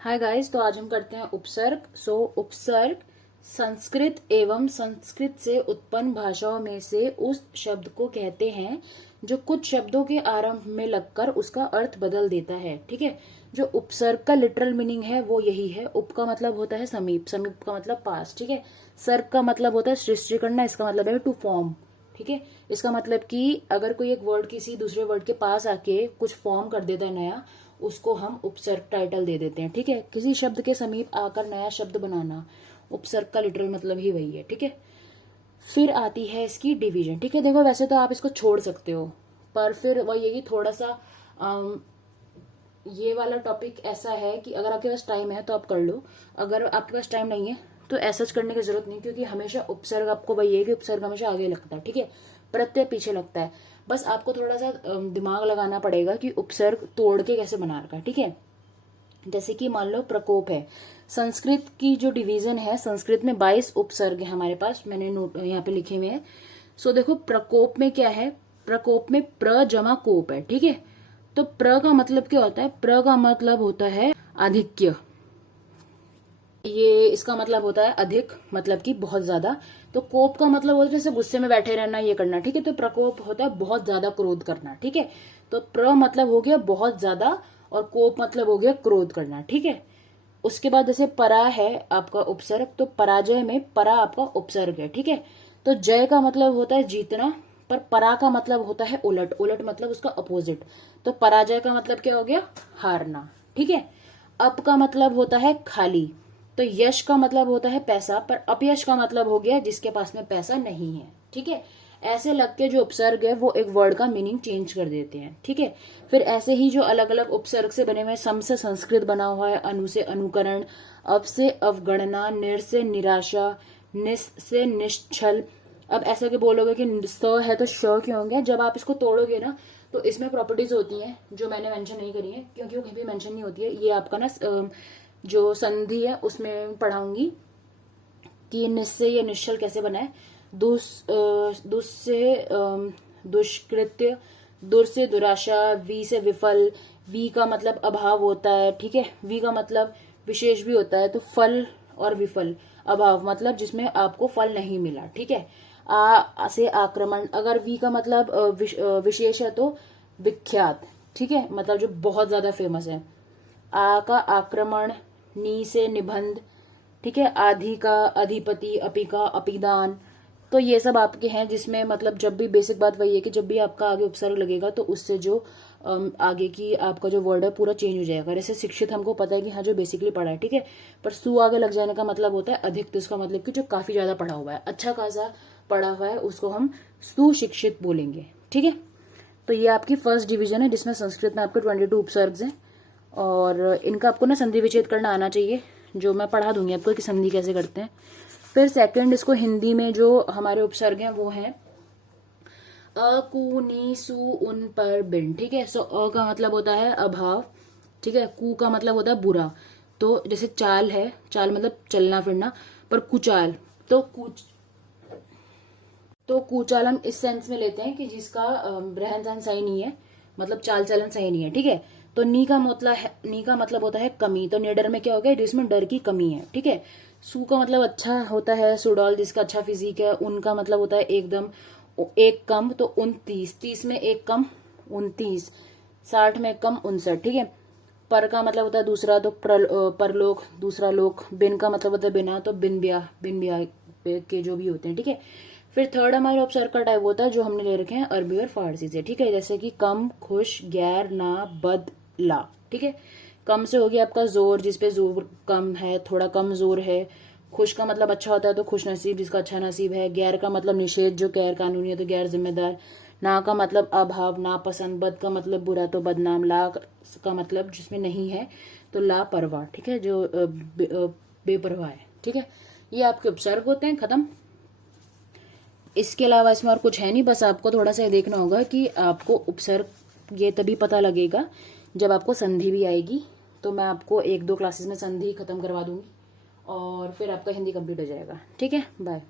Hi guys, तो आज हम करते हैं उपसर्ग। उपसर्ग संस्कृत एवं संस्कृत से उत्पन्न भाषाओं में से उस शब्द को कहते हैं जो कुछ शब्दों के आरंभ में लगकर उसका अर्थ बदल देता है। ठीक है, जो उपसर्ग का लिटरल मीनिंग है वो यही है। उप का मतलब होता है समीप, समीप का मतलब पास। ठीक है, सर्ग का मतलब होता है सृष्टि करना, इसका मतलब है टू फॉर्म। ठीक है, इसका मतलब कि अगर कोई एक वर्ड किसी दूसरे वर्ड के पास आके कुछ फॉर्म कर देता है नया, उसको हम उपसर्ग टाइटल दे देते हैं। ठीक है, किसी शब्द के समीप आकर नया शब्द बनाना, उपसर्ग का लिटरल मतलब ही वही है। ठीक है, फिर आती है इसकी डिवीजन। ठीक है, देखो वैसे तो आप इसको छोड़ सकते हो, पर फिर वही है कि थोड़ा सा ये वाला टॉपिक ऐसा है कि अगर आपके पास टाइम है तो आप कर लो, अगर आपके पास टाइम नहीं है तो ऐसा करने की जरूरत नहीं, क्योंकि हमेशा उपसर्ग आपको वही है कि उपसर्ग हमेशा आगे लगता है। ठीक है, प्रत्यय पीछे लगता है। बस आपको थोड़ा सा दिमाग लगाना पड़ेगा कि उपसर्ग तोड़ के कैसे बना रखा है। ठीक है, जैसे कि मान लो प्रकोप है, संस्कृत की जो डिवीजन है, संस्कृत में 22 उपसर्ग है हमारे पास, मैंने नोट यहाँ पे लिखे हुए हैं। सो देखो प्रकोप में क्या है, प्रकोप में प्र जमा कोप है। ठीक है, तो प्र का मतलब क्या होता है, प्र का मतलब होता है आधिक्य, ये इसका मतलब होता है अधिक, मतलब कि बहुत ज्यादा। तो कोप का मतलब होता है जैसे गुस्से में बैठे रहना, ये करना। ठीक है, तो प्रकोप होता है बहुत ज्यादा क्रोध करना। ठीक है, तो प्र मतलब हो गया बहुत ज्यादा और कोप मतलब हो गया क्रोध करना। ठीक है, उसके बाद जैसे परा है आपका उपसर्ग, तो पराजय में परा आपका उपसर्ग है। ठीक है, तो जय का मतलब होता है जीतना, पर परा का मतलब होता है उलट, उलट मतलब उसका अपोजिट। तो पराजय का मतलब क्या हो गया, हारना। ठीक है, अप का मतलब होता है खाली, तो यश का मतलब होता है पैसा, पर अपयश का मतलब हो गया जिसके पास में पैसा नहीं है। ठीक है, ऐसे लग के जो उपसर्ग है वो एक वर्ड का मीनिंग चेंज कर देते हैं। ठीक है, फिर ऐसे ही जो अलग अलग उपसर्ग से बने हुए, सम से संस्कृत बना हुआ है, अनु से अनुकरण, अव से अवगणना, निर से निराशा, निस से निश्चल। अब ऐसा के बोलोगे कि स है तो श क्यों होंगे, जब आप इसको तोड़ोगे ना तो इसमें प्रॉपर्टीज होती हैं जो मैंने मेंशन नहीं करी है, क्योंकि वो कहीं भी मेंशन नहीं होती है। ये आपका ना जो संधि है उसमें पढ़ाऊंगी कि निश्चय या निश्चल कैसे बनाए। दुस से दुष्कृत्य, दुर से दुराशा, वी से विफल, वी का मतलब अभाव होता है। ठीक है, वी का मतलब विशेष भी होता है, तो फल और विफल, अभाव मतलब जिसमें आपको फल नहीं मिला। ठीक है, आ से आक्रमण, अगर वी का मतलब विशेष है तो विख्यात। ठीक है, मतलब जो बहुत ज्यादा फेमस है। आ का आक्रमण, नी से निबंध। ठीक है, आधि का अधिपति, अपि का अपिदान। तो ये सब आपके हैं जिसमें मतलब जब भी बेसिक बात वही है कि जब भी आपका आगे उपसर्ग लगेगा तो उससे जो आगे की आपका जो वर्ड है पूरा चेंज हो जाएगा। जैसे शिक्षित हमको पता है कि हाँ जो बेसिकली पढ़ा है। ठीक है, पर सु आगे लग जाने का मतलब होता है अधिक, तो इसका मतलब कि जो काफी ज्यादा पढ़ा हुआ है, अच्छा खासा पढ़ा हुआ है, उसको हम सुशिक्षित बोलेंगे। ठीक है, तो ये आपकी फर्स्ट डिवीजन है जिसमें संस्कृत में आपके 22 उपसर्ग हैं और इनका आपको ना संधि विच्छेद करना आना चाहिए, जो मैं पढ़ा दूंगी आपको कि संधि कैसे करते हैं। फिर सेकंड, इसको हिंदी में जो हमारे उपसर्ग हैं वो हैं अ, कु, नी, सु, उन, पर, बिन। ठीक है, सो अ का मतलब होता है अभाव। ठीक है, कु का मतलब होता है बुरा, तो जैसे चाल है, चाल मतलब चलना फिरना, पर कुचाल तो कुचाल हम इस सेंस में लेते हैं कि जिसका रहन सहन सही नहीं है, मतलब चाल चलन सही नहीं है। ठीक है, तो नी का मतलब होता है कमी, तो निडर में क्या हो गया, जिसमें डर की कमी है। ठीक है, सु का मतलब अच्छा होता है, सुडौल जिसका अच्छा फिजिक है। उनका मतलब होता है एकदम, एक कम, तो 29, 30 में एक कम 29, 60 में एक कम 59। ठीक है, पर का मतलब होता है दूसरा, तो परलोक दूसरा लोक। बिन का मतलब होता है बिना, तो बिन ब्याह के जो भी होते हैं। ठीक है, फिर थर्ड हमारे उपसर्ग का टाइप होता है जो हमने ले रखे हैं अरबी और फारसी से। ठीक है, जैसे कि कम, खुश, गैर, ना, बद, ला। ठीक है, कम से हो गया आपका जोर, जिसपे जोर कम है, थोड़ा कम जोर है। खुश का मतलब अच्छा होता है, तो खुश नसीब जिसका अच्छा नसीब है। गैर का मतलब निषेध, जो गैर कानूनी है, तो गैर जिम्मेदार। ना का मतलब अभाव, नापसंद। बद का मतलब बुरा, तो बदनाम। ला का मतलब जिसमें नहीं है, तो लापरवाह। ठीक है, जो बेपरवाह है। ठीक है, ये आपके उपसर्ग होते हैं, खत्म। इसके अलावा इसमें और कुछ है नहीं, बस आपको थोड़ा सा देखना होगा कि आपको उपसर्ग ये तभी पता लगेगा जब आपको संधि भी आएगी। तो मैं आपको 1-2 क्लासेस में संधि खत्म करवा दूंगी और फिर आपका हिंदी कंप्लीट हो जाएगा। ठीक है, बाय।